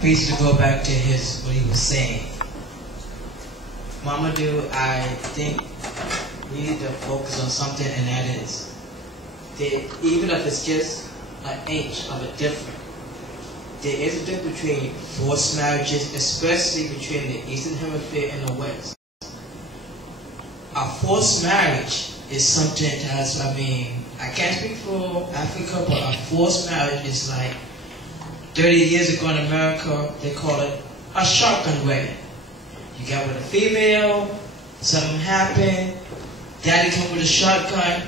basically go back to what he was saying. Mamadou, I think we need to focus on something, and that is that even if it's just an inch of a difference, there is a difference between forced marriages, especially between the Eastern Hemisphere and the West. A forced marriage is something that's, I can't speak for Africa, but a forced marriage is like 30 years ago in America, they call it a shotgun wedding. You got with a female, something happened, daddy come with a shotgun,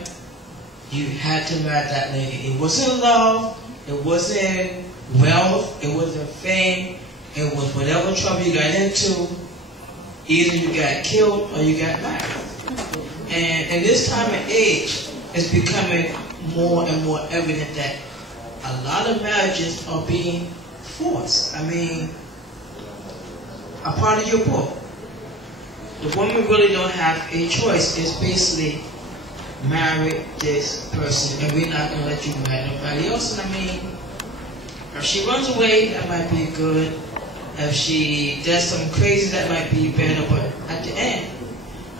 you had to marry that lady. It wasn't love, it wasn't wealth, it wasn't fame, it was whatever trouble you got into, either you got killed or you got married. And in this time and age, it's becoming more and more evident that a lot of marriages are being forced. A part of your book, the woman really don't have a choice. It's basically marry this person and we're not going to let you marry nobody else. If she runs away, that might be good. If she does something crazy, that might be better. But at the end,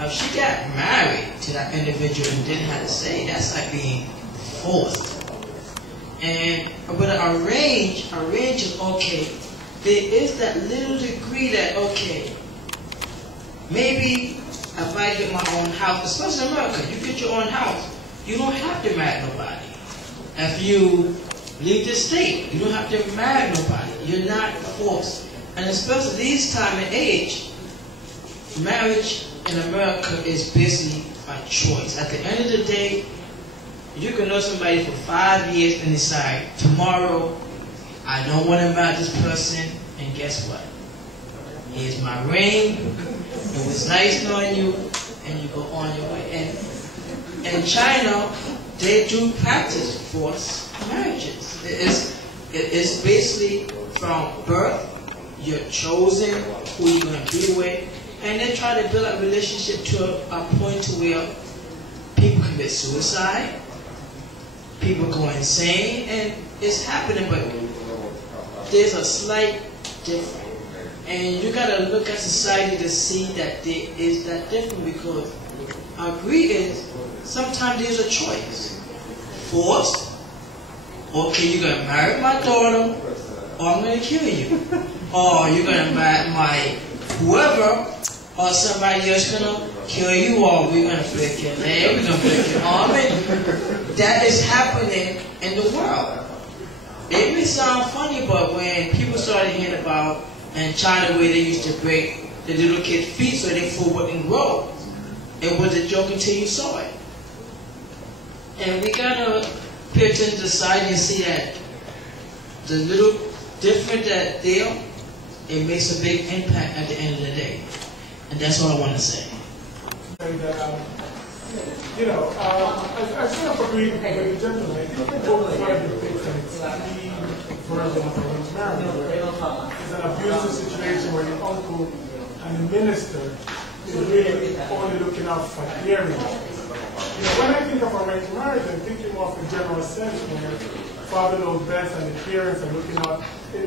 if she got married to that individual and didn't have to say, that's like being forced. And with an arrange is okay. There is that little degree that, okay, maybe if I get my own house, especially in America, you get your own house, you don't have to marry nobody. If you leave the state, you don't have to marry nobody. You're not forced. And especially these time and age, marriage in America is basically a choice. At the end of the day, you can know somebody for 5 years and decide, tomorrow, I don't want to marry this person, and guess what? Here's my ring, it was nice knowing you, and you go on your way. And in China, they do practice forced marriages. It's basically from birth, you're chosen who you're going to be with, and they try to build a relationship to a point to where people commit suicide, people go insane, and it's happening, but there's a slight difference. And you gotta look at society to see that there is that difference, because I agree is sometimes there's a choice. Forced, okay, you're gonna marry my daughter, or I'm gonna kill you. Or you're gonna marry my whoever, or somebody else gonna kill you, or we're gonna flick your leg, we're gonna flick your arm. And that is happening in the world. It may sound funny, but when people started hearing about in China where they used to break the little kids' feet so they foot wouldn't grow, it was a joke until you saw it. And we gotta pay attention to society and see that the little difference that there, it makes a big impact at the end of the day. And that's all I want to say. I sort of agree with the gentleman. I think the book sort of depicts an extreme version of arranged marriage. It's an abusive situation where the uncle and the minister is really only looking out for hearing. When I think of arranged marriage, I'm thinking more of a general sense where father knows best and the parents are looking out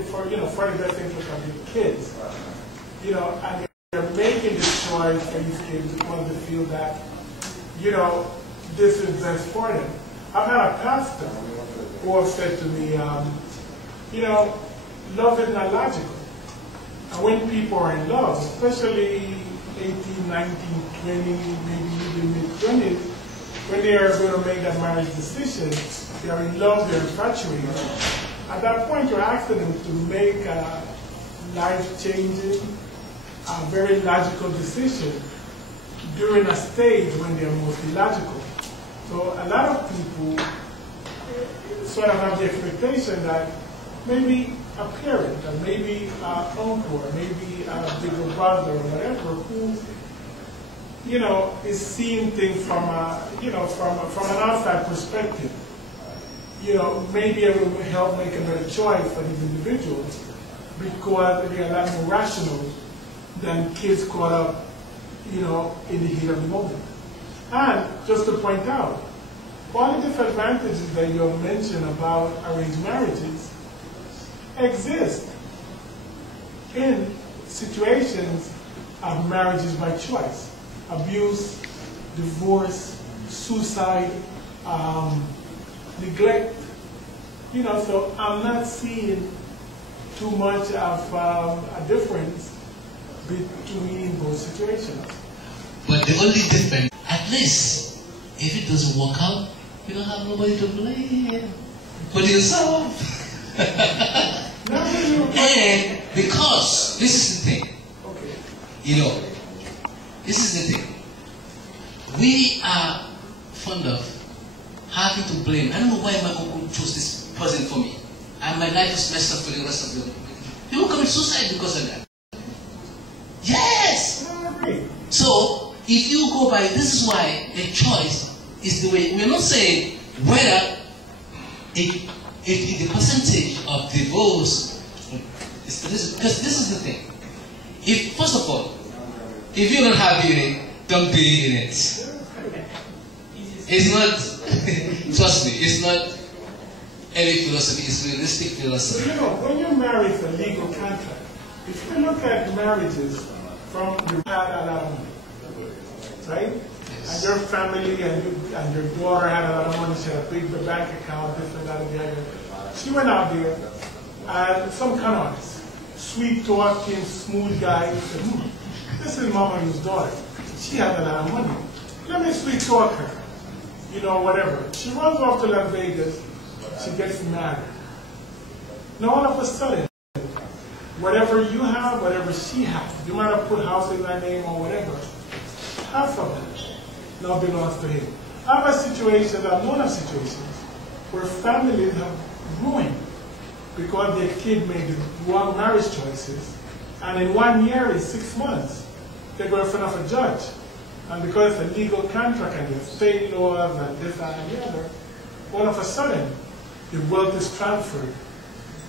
for the best interest of the kids. And they're making this choice for these kids because they feel that this is best for them. I've had a pastor who has said to me, love is not logical. And when people are in love, especially 18, 19, 20, maybe even mid-20s, when they are going to make that marriage decision, they are in love, they're infatuated. At that point, you're asking them to make a life-changing, a very logical decision during a stage when they're most illogical. So a lot of people sort of have the expectation that maybe a parent, or maybe an uncle, or maybe a bigger brother, or whatever, who is seeing things from from an outside perspective. Maybe it will help make a better choice for these individuals because they're a lot more rational than kids caught up, in the heat of the moment. And just to point out, all the disadvantages that you have mentioned about arranged marriages exist. in situations of marriages by choice. Abuse, divorce, suicide, neglect. You know, so I'm not seeing too much of a difference between those situations. But the only difference, at least, if it doesn't work out, you don't have nobody to blame but yourself. And because this is the thing, Okay. you know, this is the thing. We are fond of having to blame. I don't know why my uncle chose this person for me. And my life is messed up for the rest of the world. People commit suicide because of that. Yes! I agree. So, if you go by, this is why the choice is the way. We're not saying whether if the percentage of divorce, because this is the thing. If, first of all, if you don't have it, don't be in it. It's not, trust me, it's not any philosophy, it's realistic philosophy. You know, when you marry for legal contract, if you look at marriages from the had a lot of money, right? Yes. And your family and your daughter had a lot of money, she had a big bank account, this and that and the other. She went out there and some con artist, sweet talking, smooth guy, said, this is Mama's daughter. She has a lot of money. Let me sweet talk her. You know, whatever. She runs off to Las Vegas, she gets married. Now all of a sudden, whatever you have, whatever she has, you might have put house in her name or whatever, half of it now belongs to him. I have a situation, I've known of situations, where families have ruined because their kid made the wrong marriage choices, and in 1 year, in 6 months, they go in front of a judge. And because it's a legal contract and there's state laws and this, that, and the other, all of a sudden, the wealth is transferred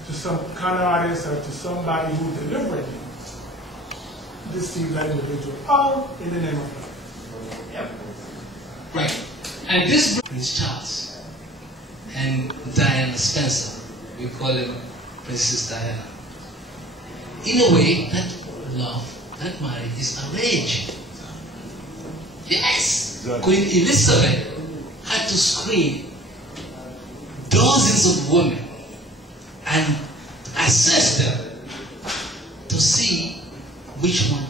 to some con artist or to somebody who deliberately deceived that individual, all in the name of love. Yep. Right. And this Prince Charles and Diana Spencer, we call him Princess Diana. In a way, that love, that marriage is arranged. Yes! Queen Elizabeth had to screen dozens of women and assess them to see which one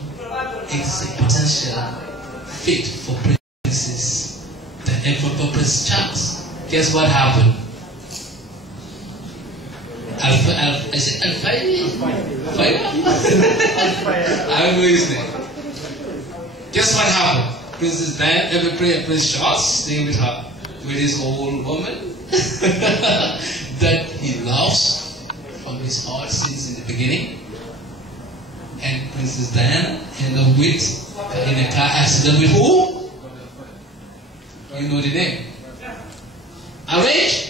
is a potential fit for Princess and for Prince Charles. Guess what happened? I don't know his name. Guess what happened? Princess Diana, Prince Charles staying with her, with his old woman that he loves from his heart since in the beginning. And Princess Diana ended up in a car accident with who? You know the name. Arranged?